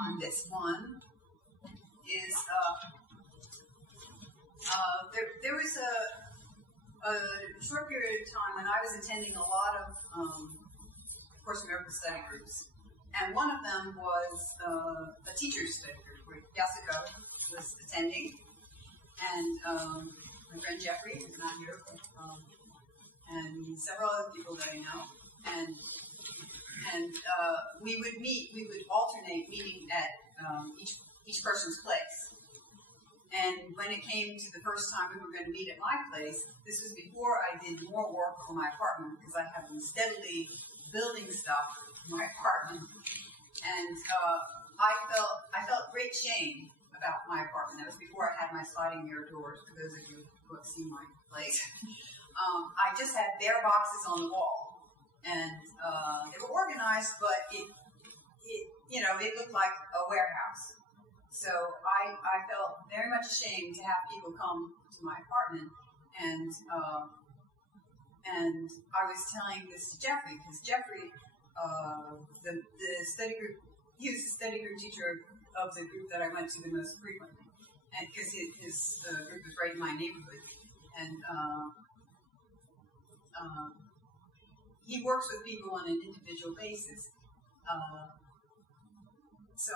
time. This one is, there was a short period of time when I was attending a lot of Course in Miracle study groups. And one of them was a teacher's study group where Yasuko was attending. And my friend Jeffrey is not here, and several other people that I know. And we would alternate meeting at each person's place. And when it came to the first time we were going to meet at my place, this was before I did more work on my apartment because I have been steadily building stuff in my apartment. And I felt great shame about my apartment. That was before I had my sliding mirror doors, for those of you who have seen my place. I just had bare boxes on the wall. And they were organized, but it looked like a warehouse. So I felt very much ashamed to have people come to my apartment, and I was telling this to Jeffrey, because Jeffrey, the study group, he was the study group teacher of the group that I went to the most frequently, and because his group was right in my neighborhood, and he works with people on an individual basis. So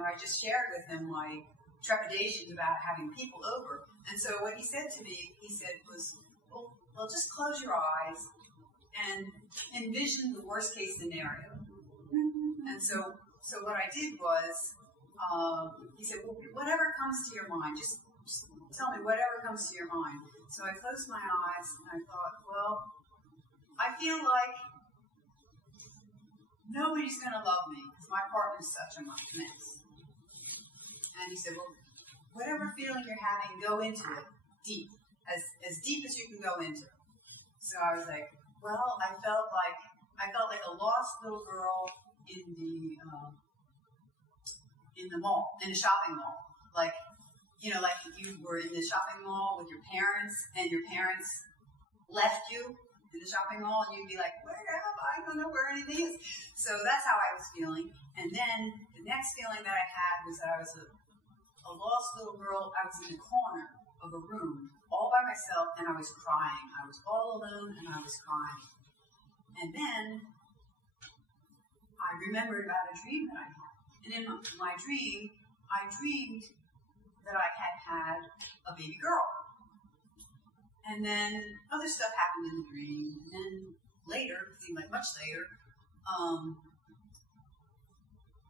I just shared with him my trepidations about having people over. And so what he said to me, was, well, just close your eyes and envision the worst case scenario. And so what I did was, he said, well, whatever comes to your mind, just tell me whatever comes to your mind. So I closed my eyes and I thought, well, I feel like nobody's going to love me because my partner's such a mess. And he said, well, whatever feeling you're having, go into it deep, as deep as you can go into it. So I was like, well, I felt like a lost little girl in the mall, in a shopping mall. Like you were in the shopping mall with your parents, and your parents left you in the shopping mall, and you'd be like, where am I? I don't know where anything is. So that's how I was feeling. And then the next feeling that I had was that I was a lost little girl. I was in the corner of a room all by myself, and I was crying. I was all alone, and I was crying. And then I remembered about a dream that I had. And in my dream, I dreamed that I had a baby girl. And then other stuff happened in the dream. And then later, it seemed like much later,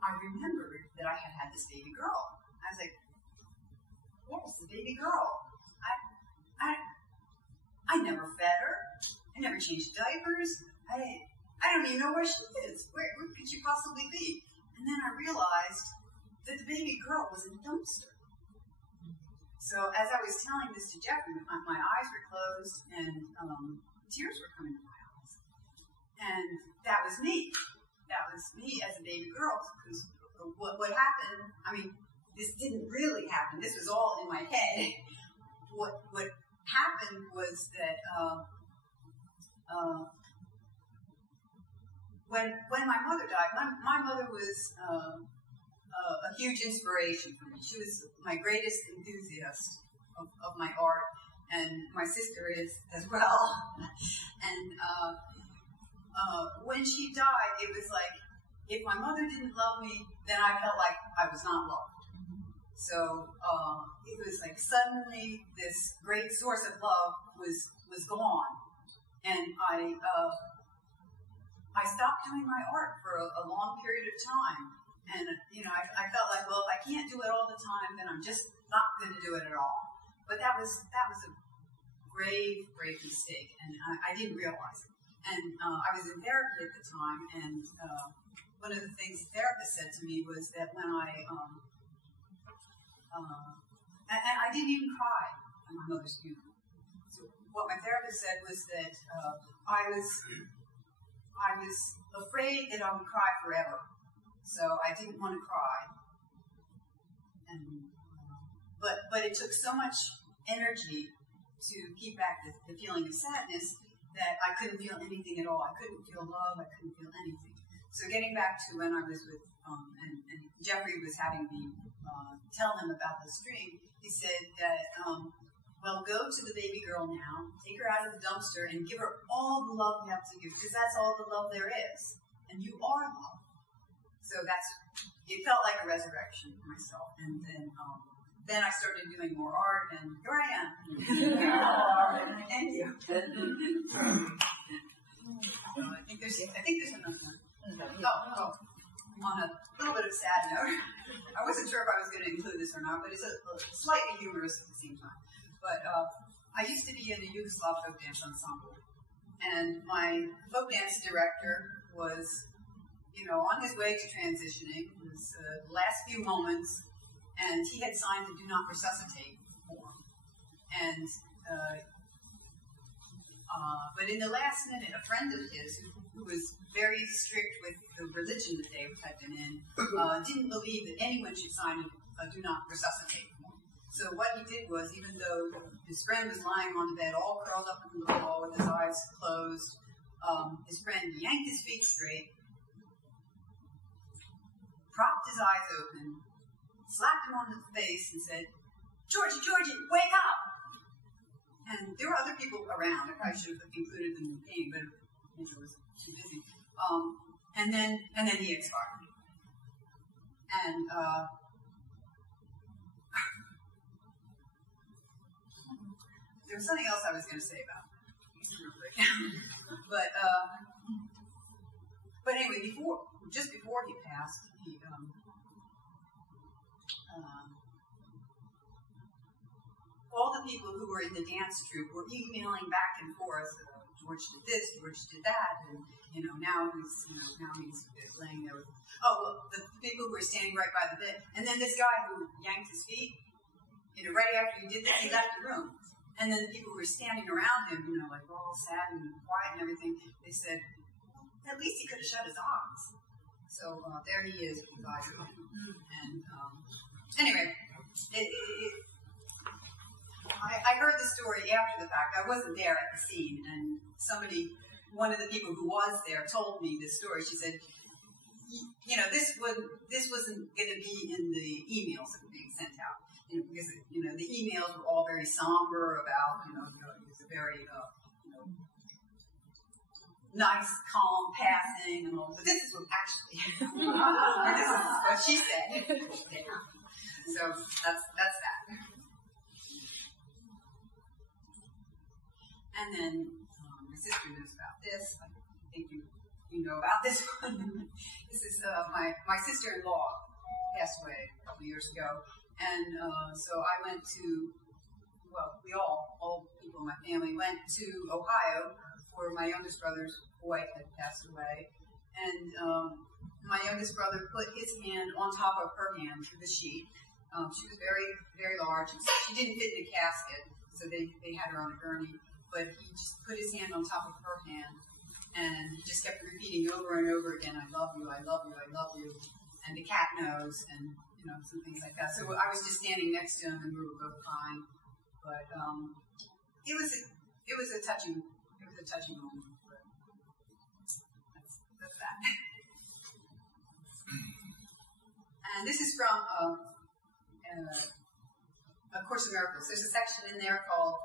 I remembered that I had this baby girl. I was like, yes, the baby girl. I never fed her. I never changed diapers. I don't even know where she is. Where could she possibly be? And then I realized that the baby girl was in a dumpster. So as I was telling this to Jeffrey, my eyes were closed and tears were coming to my eyes. And that was me. That was me as a baby girl. Because what happened, I mean, this didn't really happen. This was all in my head. What happened was that when my mother died, my mother was a huge inspiration for me. She was my greatest enthusiast of my art, and my sister is as well. And when she died, it was like, if my mother didn't love me, then I felt like I was not loved. So it was like suddenly this great source of love was gone, and I stopped doing my art for a long period of time. And, I felt like, well, if I can't do it all the time, then I'm just not going to do it at all. But that was a grave, grave mistake, and I didn't realize it. And I was in therapy at the time, and one of the things the therapist said to me was that when I didn't even cry at my mother's funeral. So what my therapist said was that I was afraid that I would cry forever. So I didn't want to cry, and but it took so much energy to keep back the feeling of sadness that I couldn't feel anything at all. I couldn't feel love. I couldn't feel anything. So getting back to when I was with, and Jeffrey was having me tell him about this dream, he said that, well, go to the baby girl now, take her out of the dumpster, and give her all the love you have to give, because that's all the love there is. And you are love. So it felt like a resurrection for myself. And then I started doing more art, and here I am. Thank you. I think there's another one. Oh, on a little bit of a sad note. I wasn't sure if I was going to include this or not, but it's a slightly humorous at the same time. But I used to be in the Yugoslav folk dance ensemble, and my folk dance director was, on his way to transitioning. It was the last few moments, and he had signed the Do Not Resuscitate form. And but in the last minute, a friend of his, who was very strict with the religion that they had been in, didn't believe that anyone should sign a Do Not Resuscitate form. So what he did was, even though his friend was lying on the bed, all curled up in the ball with his eyes closed, his friend yanked his feet straight, propped his eyes open, slapped him on the face, and said, "Georgie, wake up!" And there were other people around. I probably should have included them in the painting, but it was too busy. And then he expired. And there was something else I was going to say about it. But anyway, just before he passed, all the people who were in the dance troupe were emailing back and forth. George did this, George did that, and now he's laying there. The people who were standing right by the bed, and then this guy who yanked his feet, right after he did that, he left the room. And then the people who were standing around him, like all sad and quiet and everything, they said, at least he could have shut his eyes. So there he is, and anyway, I heard the story after the fact. I wasn't there at the scene, and one of the people who was there told me this story. She said, this wasn't going to be in the emails that were being sent out, because the emails were all very somber about, it was a very nice, calm passing and all. But this is what actually, and this is what she said. Yeah. So that's that. And then my sister knows about this. I think you know about this one. This is my sister-in-law passed away a couple years ago, and so I went to, all people in my family went to Ohio where my youngest brother's wife had passed away, and my youngest brother put his hand on top of her hand with the sheet. She was very, very large. She didn't fit in a casket, so they had her on a gurney. But he just put his hand on top of her hand and just kept repeating over and over again, "I love you, I love you, I love you," and the cat knows, and some things like that. So I was just standing next to him, and we were both crying. But it was a touching moment. But that's that. And this is from A Course in Miracles. There's a section in there called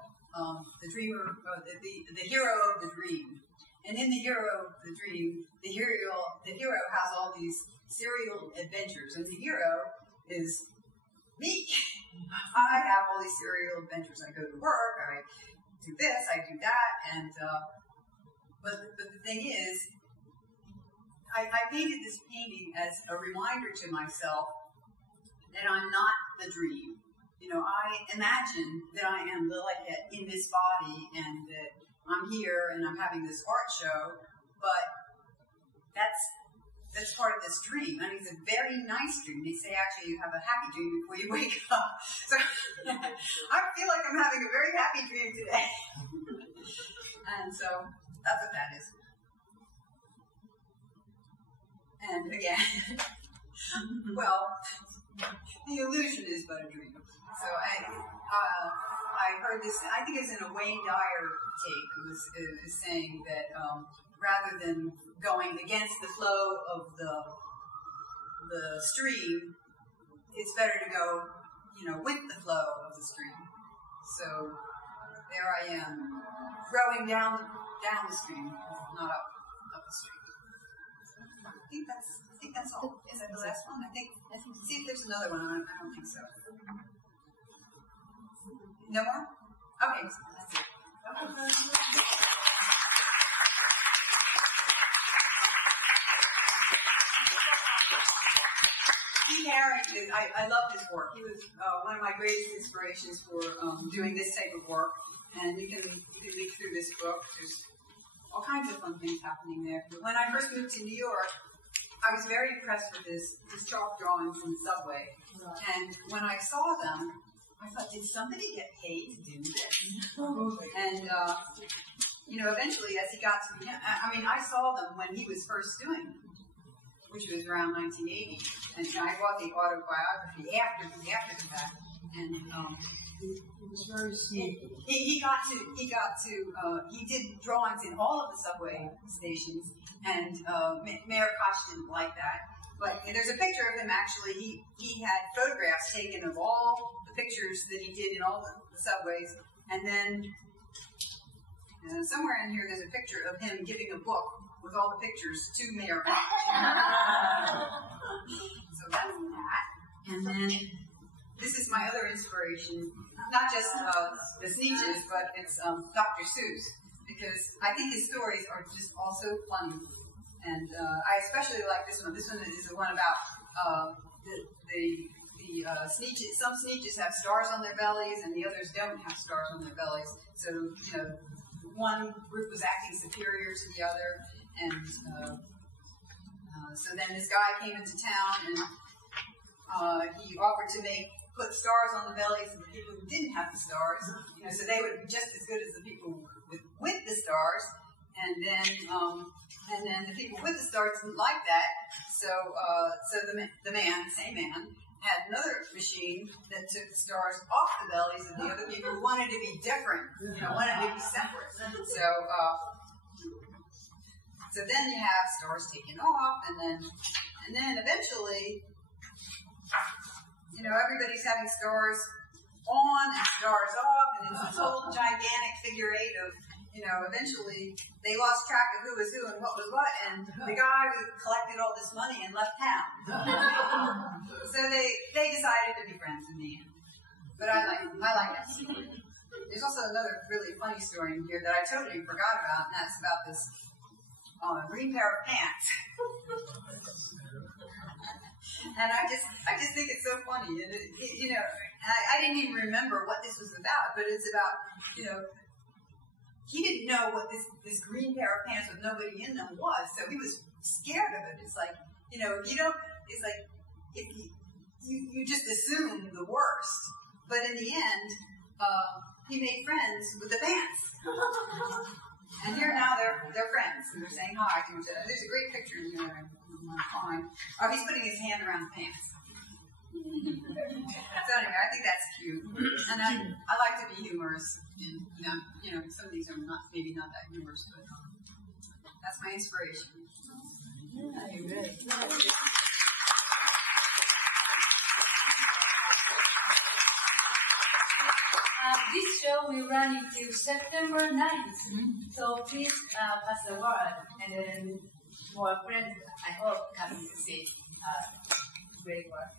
the dreamer, the hero of the dream. And in the hero of the dream, the hero has all these serial adventures, and the hero is me. I have all these serial adventures. I go to work, I do this, I do that, and but the thing is, I painted this painting as a reminder to myself that I'm not the dream. I imagine that I am Lilikette in this body, and that I'm here and I'm having this art show, but that's part of this dream. I mean, it's a very nice dream. They say actually you have a happy dream before you wake up. So I feel like I'm having a very happy dream today. And so that's what that is. And again, the illusion is but a dream. So I heard this, I think it's in a Wayne Dyer tape, who is saying that rather than going against the flow of the stream, it's better to go, with the flow of the stream. So there I am, rowing down the stream, not up the stream. I think that's all. Is that the last one? I think. See if there's another one. I don't think so. No more? Okay, that's it. I love his work. He was one of my greatest inspirations for doing this type of work. And you can read through this book. There's all kinds of fun things happening there. But when I first moved to New York, I was very impressed with his chalk drawings in the subway. And when I saw them, I thought, did somebody get paid to do this? And eventually, as he got to be, I saw them when he was first doing them, which was around 1980, and I bought the autobiography after the fact, and he did drawings in all of the subway stations, and Mayor Koch didn't like that. But there's a picture of him actually. He had photographs taken of all the pictures that he did in all the subways, and then somewhere in here there's a picture of him giving a book with all the pictures to Mayor Koch. So that's that. And then this is my other inspiration, not just the Sneetches, but it's Dr. Seuss, because I think his stories are just also funny. And I especially like this one. This one is the one about the Sneetches. Some Sneetches have stars on their bellies, and the others don't have stars on their bellies. So, one group was acting superior to the other, and so then this guy came into town, and he offered to put stars on the bellies of the people who didn't have the stars, so they would be just as good as the people with the stars. And then the people with the stars didn't like that, so the same man, had another machine that took the stars off the bellies of the other people who wanted to be different, wanted to be separate. So then you have stars taken off, and then eventually, everybody's having stars on and stars off, and it's this whole gigantic figure eight of, eventually they lost track of who was who and what was what, and the guy who collected all this money and left town. So they decided to be friends in the end. But I like that story. There's also another really funny story in here that I totally forgot about, and that's about this green pair of pants. And I just think it's so funny, and I didn't even remember what this was about, but it's about, he didn't know what this green pair of pants with nobody in them was, so he was scared of it. It's like, if you just assume the worst, but in the end, he made friends with the pants. And here now they're friends, and they're saying hi to each other. There's a great picture in here. He's putting his hand around the pants. So anyway, I think that's cute, and I like to be humorous. And some of these are maybe not that humorous, but that's my inspiration. This show will run until September 9th, so please pass the word, and then more friends, I hope, come to see great work.